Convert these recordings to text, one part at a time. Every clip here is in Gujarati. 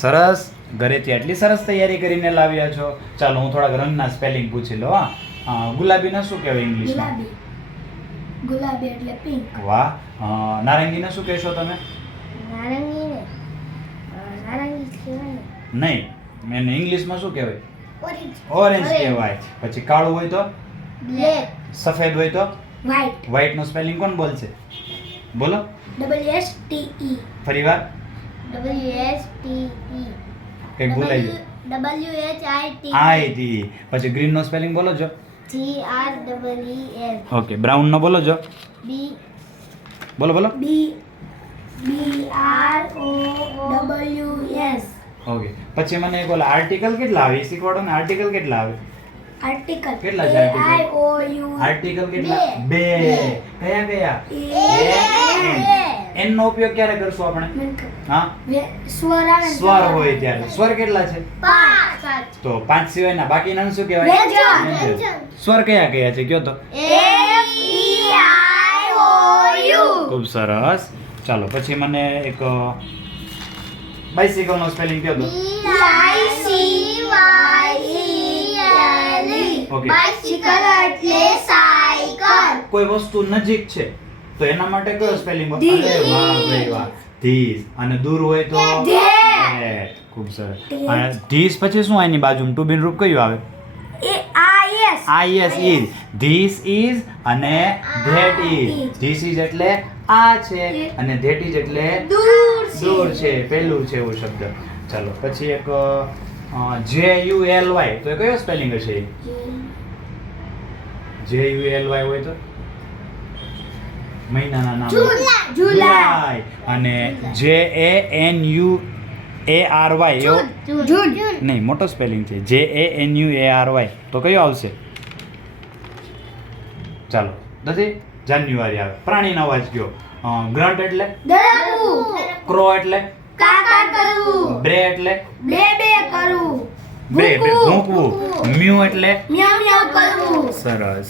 સરસ, ઘરેથી આટલી સરસ તૈયારી કરીને લાવ્યા છો. ચાલો હું થોડાક રંગના સ્પેલિંગ પૂછી લઉં. ગુલાબીને શું કહેવાય ઇંગ્લિશમાં? ગુલાબી એટલે પિંક. વાહ. નારંગીને શું કહેશો તમે? નારંગી કહેવાય ને. નહીં, એને ઇંગ્લિશમાં શું કહેવાય? ઓરેન્જ. ઓરેન્જ કહેવાય. પછી કાળું હોય તો? બ્લેક. સફેદ હોય તો? વ્હાઈટ. વ્હાઈટ નો સ્પેલિંગ કોણ બોલશે? બોલો. WSTE. ફરીવાર. WSTE. કંઈક ભૂલાઈ ગયું. WHIT. પછી ગ્રીન નો સ્પેલિંગ બોલો છો. GREEN. ઓકે, બ્રાઉન નો બોલો છો. B બોલો બોલો. BROWS. ઓકે, પછી મને એક ઓલા આર્ટિકલ કેટલા આવે એ શીખવાડો ને. આર્ટિકલ કેટલા આવે? આર્ટિકલ. કેટલા છે article? AIOU. આર્ટિકલ કેટલા? બે. કયા કયા? એન નો ઉપયોગ ક્યારે કરશું આપણે? હા, સ્વર આવે ને સ્વર હોય ત્યારે. સ્વર કેટલા છે? 5. તો 5 સિવાયના બાકીના શું કહેવાય? વ્યંજન. સ્વર કયા કયા છે કયો તો? FEIOU. ખૂબ સરસ. ચાલો પછી મને એક બાઇસિકલ નો સ્પેલિંગ કયો તો? BICYCLE. Okay. બાઇસિકલ એટલે સાયકલ. કોઈ વસ્તુ નજીક છે તો એના માટે કયો સ્પેલિંગ? This. અરે વાહ ભાઈ વાહ. ધીસ. અને દૂર હોય તો? That. That. ખૂબ સરસ. અને ધીસ પછી શું એની બાજુમાં ટુ બીન રૂપ કયું આવે? IS. is. This is અને that is. This is એટલે આ છે અને that is એટલે દૂર છે, પેલું છે એવો શબ્દ. ચાલો પછી એક JULY તો એ કયો સ્પેલિંગ હશે? JULY હોય તો મહિનાના નામ. જુલાઈ. અને JANUARY એવો નહીં, મોટો સ્પેલિંગ છે. JANUARY તો કયો આવશે? ચાલો નથી, જાન્યુઆરી આવે. પ્રાણીનો અવાજ કયો? ગ્રન્ટ એટલે? ક્રો એટલે? બ્રે એટલે? બ્રે ભૂંકવું. મ્યુ એટલે? સરસ.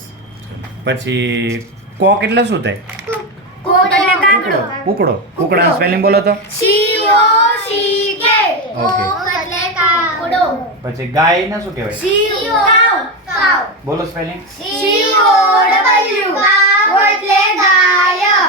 પછી કોક એટલે શું થાય? કુકડો. કુકડાનો સ્પેલિંગ બોલો તો. Okay. પછી ગાય ને શું કહેવાય? બોલો સ્પેલિંગ.